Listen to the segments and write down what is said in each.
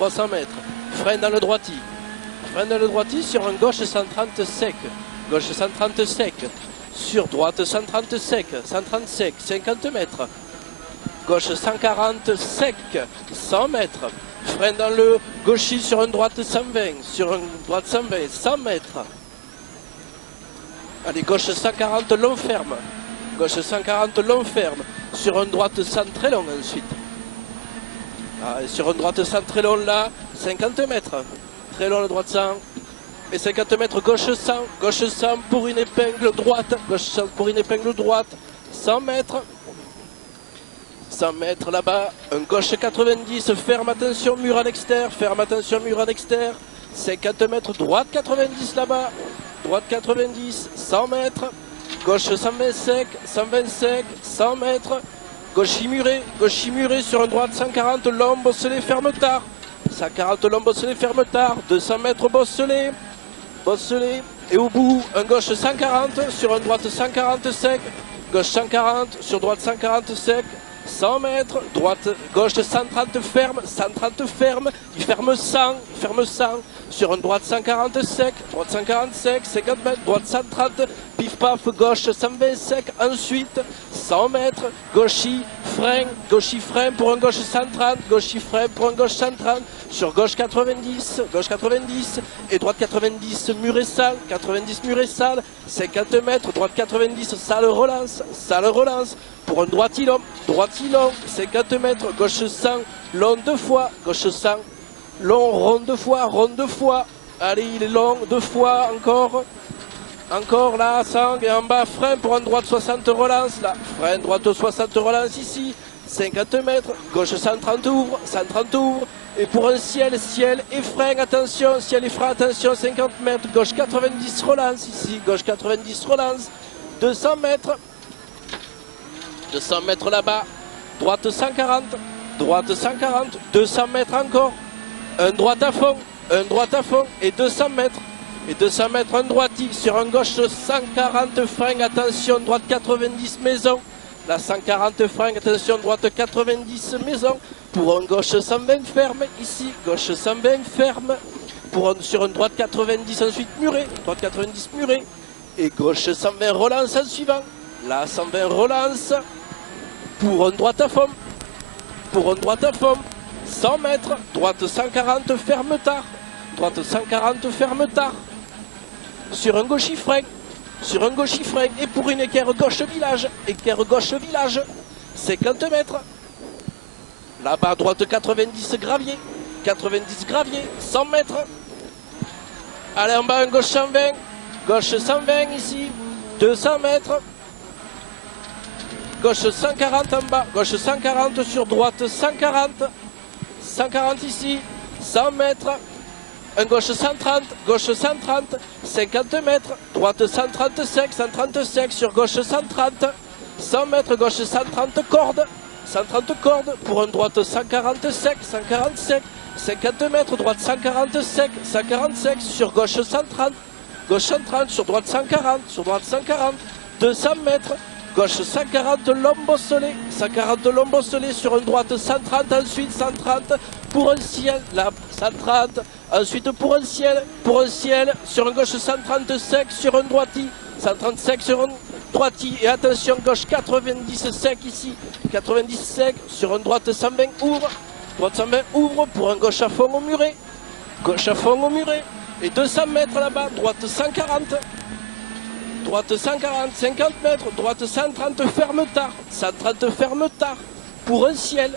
300 mètres. Freine dans le droiti. Freine dans le droiti sur un gauche 130 sec. Gauche 130 sec. Sur droite 130 sec. 130 sec. 50 mètres. Gauche 140 sec. 100 mètres. Freine dans le gauchis sur une droite 120. Sur une droite 120. 100 mètres. Allez, gauche 140 long ferme. Gauche 140 long ferme. Sur une droite 100 très long ensuite. Ah, sur une droite 100 très long là, 50 mètres. Très long la droite 100. Et 50 mètres gauche 100. Gauche 100 pour une épingle droite. Gauche 100 pour une épingle droite. 100 mètres. 100 mètres là-bas. Un gauche 90. Ferme attention mur à l'extérieur. Ferme attention mur à l'extérieur. 50 mètres droite 90 là-bas. Droite 90. 100 mètres. Gauche 120 sec. 120 sec. 100 mètres. Gauche muré sur une droite 140, long, bosselé, ferme tard. 140, long, bosselé, ferme tard. 200 mètres, bosselé. Et au bout, un gauche 140, sur une droite 140 sec. Gauche 140, sur droite 140 sec. 100 mètres, droite, gauche 130 ferme, 130 ferme. Il ferme 100, sur une droite 140 sec. Droite 140 sec, 50 mètres, droite 130. Pif paf, gauche 120 sec, ensuite 100 mètres, gauchis, frein pour un gauche 130, gauchis frein pour un gauche 130, sur gauche 90, et droite 90, mur et salle, 50 mètres, droite 90, salle relance, pour un droiti long, 50 mètres, gauche 100, long 2 fois, gauche 100, long, rond 2 fois, allez il est long 2 fois encore là, 100 et en bas, frein pour un droite 60 relance, là, frein droite 60 relance ici, 50 mètres, gauche 130 ouvre, et pour un ciel et frein, attention, ciel et frein, attention, 50 mètres, gauche 90 relance ici, gauche 90 relance, 200 mètres là-bas, droite 140, 200 mètres encore, un droite à fond, et 200 mètres. Et 200 mètres un droiti sur un gauche 140 frein, attention, droite 90 maison. La 140 frein, attention, droite 90 maison. Pour un gauche 120 ferme, ici, gauche 120 ferme. Sur une droite 90 ensuite murée, droite 90 murée. Et gauche 120 relance en suivant. La 120 relance. Pour un droite à fond. 100 mètres, droite 140 ferme tard. Droite 140 ferme tard. Sur un gauchis frein, et pour une équerre gauche village, 50 mètres. Là-bas, droite 90 gravier, 100 mètres. Allez, en bas, un gauche 120, ici, 200 mètres. Gauche 140 en bas, gauche 140 sur droite 140 ici, 100 mètres. Un gauche 130, 50 mètres, droite 130 sec, sur gauche 130, 100 mètres, gauche 130 cordes, pour un droite 140 sec, 50 mètres, droite 140 sec, sur gauche 130, sur droite 140, 200 mètres, gauche 140 long bosselé, sur une droite 130, ensuite 130 pour un ciel, là 130, ensuite pour un ciel, sur un gauche 130 sec, sur un droiti, 130 sec sur un droiti, et attention gauche 90 sec ici, 90 sec, sur un droite 120 ouvre, pour un gauche à fond au muret, et 200 mètres là-bas, droite 140, 50 mètres, droite 130 ferme tard, pour un ciel,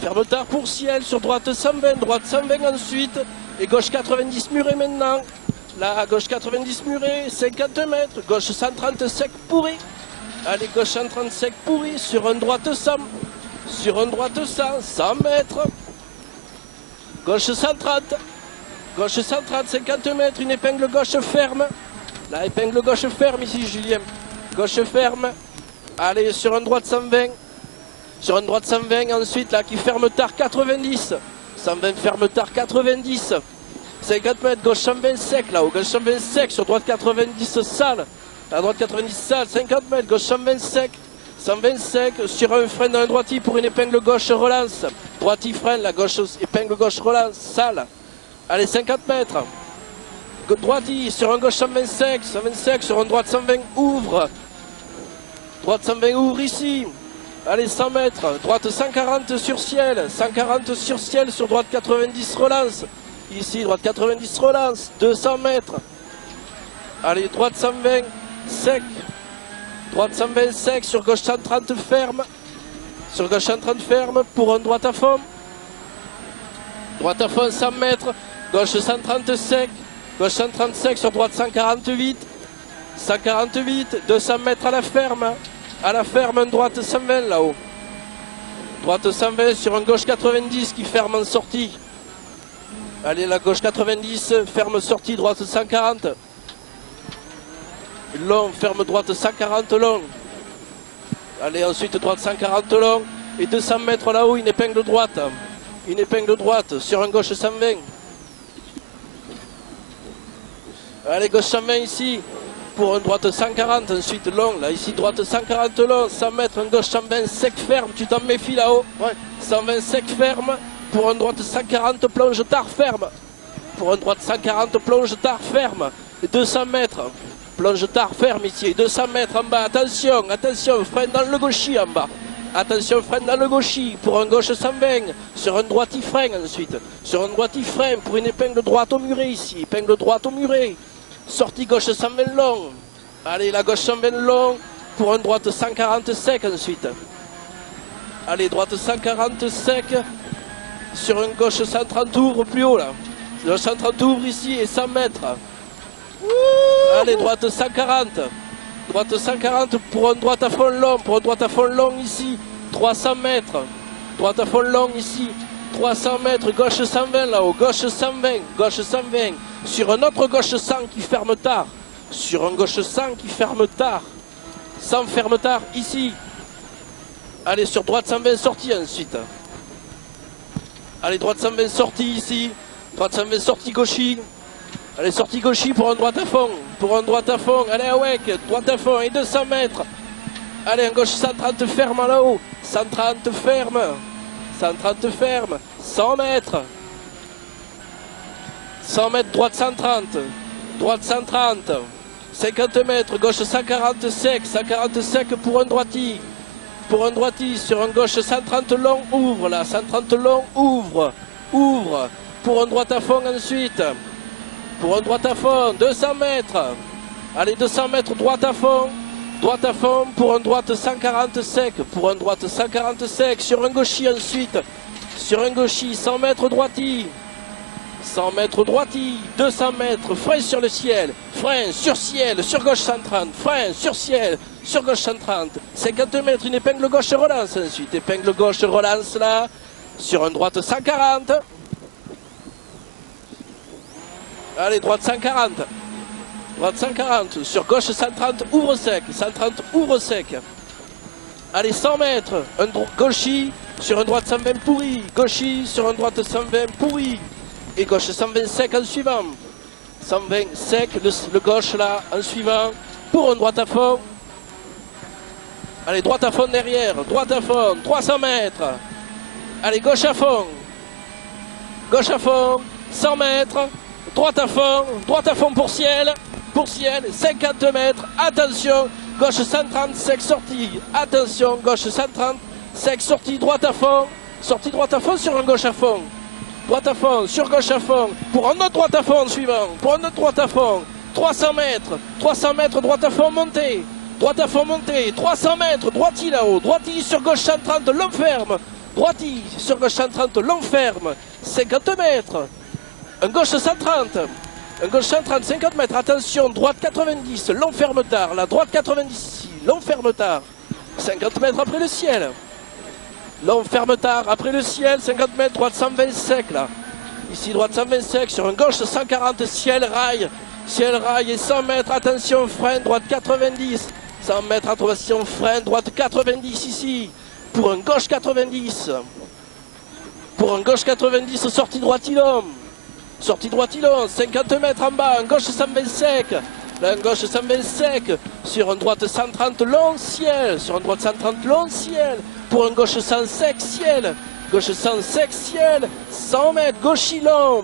ferme tard pour ciel, sur droite 120, ensuite, et gauche 90 muré maintenant, là gauche 90 muré, 50 mètres, gauche 130 sec pourri, allez gauche 130 sec pourri, sur un droite 100, 100 mètres, gauche 130, 50 mètres, une épingle gauche ferme, la épingle gauche ferme ici Julien, gauche ferme, allez sur un droite 120, ensuite là qui ferme tard 90, 120 ferme tard 90, 50 mètres gauche 120 sec là, gauche 120 sec sur droite 90 salle, la droite 90 salle, 50 mètres gauche 120 sec, 125 sur un frein dans un droiti pour une épingle gauche relance. Droiti freine, la gauche, épingle gauche relance, sale. Allez, 50 mètres. Droiti sur un gauche 125, 125 sur un droite 120 ouvre. Droite 120 ouvre ici. Allez, 100 mètres. Droite 140 sur ciel. 140 sur ciel sur droite 90 relance. Ici, droite 90 relance. 200 mètres. Allez, droite 120 sec. Droite 120 sec sur gauche 130 ferme. Sur gauche 130 ferme pour un droite à fond. Droite à fond 100 mètres. Gauche 130 sec. Gauche 130 sec sur droite 148. 148. 200 mètres à la ferme. À la ferme, droite 120 là-haut. Droite 120 sur un gauche 90 qui ferme en sortie. Allez, la gauche 90, ferme sortie, droite 140. Long, ferme droite 140 long. Allez, ensuite droite 140 long. Et 200 mètres là-haut, une épingle droite. Une épingle droite sur un gauche 120. Allez, gauche 120 ici. Pour un droite 140, ensuite long, là, ici droite 140 long, 100 mètres, un gauche 120 sec ferme, tu t'en méfies là-haut. Ouais. 120 sec ferme, pour un droite 140 plonge tard ferme. Pour un droite 140 plonge tard ferme. 200 mètres, plonge tard ferme ici, 200 mètres en bas, attention, attention, freine dans le gauchis en bas. Attention, freine dans le gauchis, pour un gauche 120, sur un droite il freine ensuite. Sur un droite il freine, pour une épingle droite au muret ici, épingle droite au muret. Sortie gauche 120 long. Allez, la gauche 120 long pour un droite 140 sec ensuite. Allez, droite 140 sec sur un gauche 130 ouvre plus haut là. Le 130 ouvre ici et 100 mètres. Allez, droite 140. Droite 140 pour un droite à fond long. Pour un droite à fond long ici. 300 mètres. Droite à fond long ici. 300 mètres, gauche 120 là-haut, gauche 120, gauche 120, sur un autre gauche 100 qui ferme tard, sur un gauche 100 qui ferme tard, 100 ferme tard ici, allez sur droite 120 sortie ensuite, allez droite 120 sortie ici, droite 120 sortie gauchis, allez sortie gauchis pour un droite à fond, allez awek, droite à fond et 200 mètres, allez un gauche 130 ferme là-haut, 130 ferme, 130 ferme, 100 mètres. 100 mètres, droite 130. Droite 130. 50 mètres, gauche 140 sec. 140 sec pour un droiti. Pour un droiti, sur un gauche 130 long, ouvre là. 130 long, ouvre. Ouvre. Pour un droite à fond ensuite. Pour un droite à fond, 200 mètres. Allez, 200 mètres, droite à fond. Droite à fond pour un droite 140 sec, pour un droite 140 sec, sur un gauchis ensuite, sur un gauchis, 100 mètres droiti, 100 mètres droiti, 200 mètres, frein sur le ciel, frein sur ciel, sur gauche 130, frein sur ciel, sur gauche 130, 50 mètres, une épingle gauche relance ensuite, épingle gauche relance là, sur un droite 140, allez droite 140, droite 140, sur gauche 130, ouvre sec, 130, ouvre sec. Allez, 100 mètres, un gauchis sur un droite 120 pourri, gauchis sur un droite 120 pourri, et gauche 120 sec en suivant. 120 sec, le gauche là, en suivant, pour un droite à fond. Allez, droite à fond derrière, droite à fond, 300 mètres. Allez, gauche à fond, 100 mètres, droite à fond pour ciel. Pour ciel, 50 mètres, attention, gauche 130, sec sortie, attention, gauche 130, sec sortie, droite à fond, sortie droite à fond sur un gauche à fond, droite à fond, sur gauche à fond, pour un autre droite à fond suivant, pour un autre droite à fond, 300 mètres, droite à fond montée, 300 mètres, droiti là-haut, droiti sur gauche 130, long ferme, droiti sur gauche 130, long ferme, 50 mètres, un gauche 130, un gauche 130, 50 mètres, attention, droite 90, long ferme tard, la droite 90 ici, long ferme tard, 50 mètres après le ciel, long ferme tard, après le ciel, 50 mètres, droite 120 sec là, ici droite 120 sec, sur un gauche 140, ciel rail et 100 mètres, attention, frein, droite 90, 100 mètres, attention, frein, droite 90 ici, pour un gauche 90, sortie droite ilom. Sortie droite ilon, 50 mètres en bas, un gauche 120 sec, Là, gauche 120 sec. Sur un droite 130 long ciel. Sur un droite 130 long ciel. Pour un gauche 100 sec ciel. Gauche 100 sec ciel. 100 mètres, gauche long.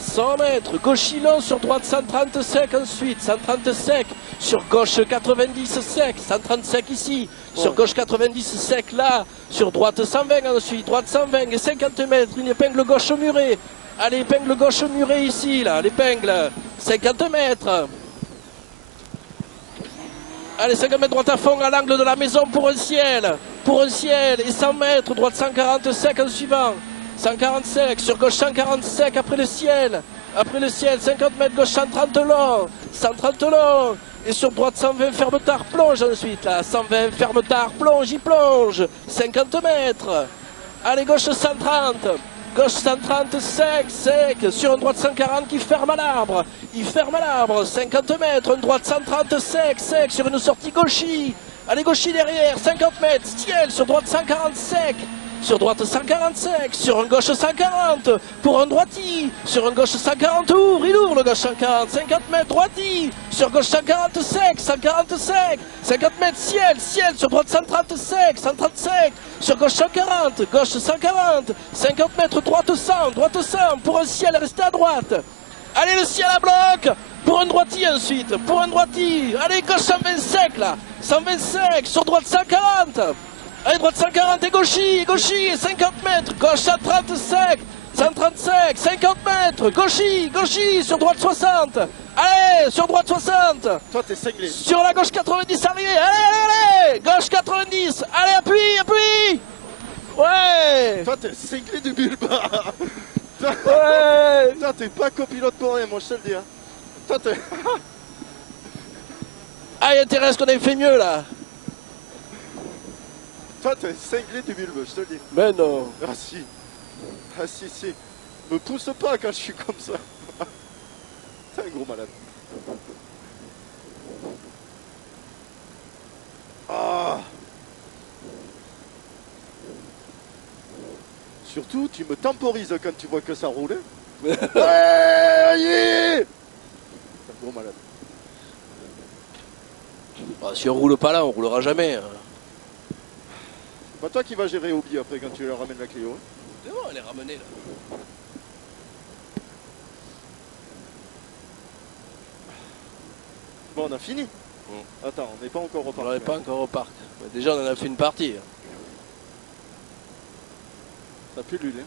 100 mètres, gauche long sur droite 130 sec ensuite, 130 sec, sur gauche 90 sec, 130 sec ici, sur gauche 90 sec là, sur droite 120 ensuite, droite 120 et 50 mètres, une épingle gauche murée. Allez, épingle gauche murée ici, là, l'épingle, 50 mètres. Allez, 50 mètres droite à fond à l'angle de la maison pour un ciel, et 100 mètres, droite 140 sec en suivant. 140 sec, sur gauche 140 sec après le ciel, 50 mètres gauche 130 long, et sur droite 120 ferme tard, plonge ensuite là, 120 ferme tard, plonge, il plonge, 50 mètres, allez gauche 130 sec, sur une droite 140 qui ferme à l'arbre, 50 mètres, une droite 130 sec, sur une sortie gauchis, allez gauchis derrière, 50 mètres, ciel, sur droite 140 sec, sur droite 140 sec, sur un gauche 140, pour un droiti, sur un gauche 140 il ouvre le gauche 140, 50 mètres droiti, sur gauche 140 sec, 50 mètres ciel, sur droite 130 sec, sur gauche 140, 50 mètres droite 100, pour un ciel resté à droite. Allez le ciel à bloc, pour un droiti ensuite, allez gauche 120 sec là, 120 sec, sur droite 140. Allez, droite 140 et gauchis, 50 mètres, gauche 130 sec, 50 mètres, gauchis, sur droite 60. Allez, sur droite 60. Toi, t'es cinglé. Sur la gauche 90, allez, gauche 90, allez, appuie. Ouais. Toi, t'es cinglé du bulba. Ouais. Toi, t'es pas copilote pour rien, moi, je te le dis. Hein. Toi, t'es... Ah, il y a intérêt à ce qu'on ait fait mieux, là. Toi, t'es cinglé du bulbe, je te le dis. Mais non. Ah si. Me pousse pas quand je suis comme ça. T'es un gros malade. Ah. Surtout, tu me temporises quand tu vois que ça roule. Ouais, yeah. T'es un gros malade. Bah, si on roule pas là, on roulera jamais. C'est pas toi qui vas gérer Obi après quand tu leur ramènes la Clio. C'est bon, elle est ramenée là. Bon, on a fini. Attends, on n'est pas encore au parc. On n'est pas encore au parc. Déjà, on en a fait une partie. Ça pullule, hein.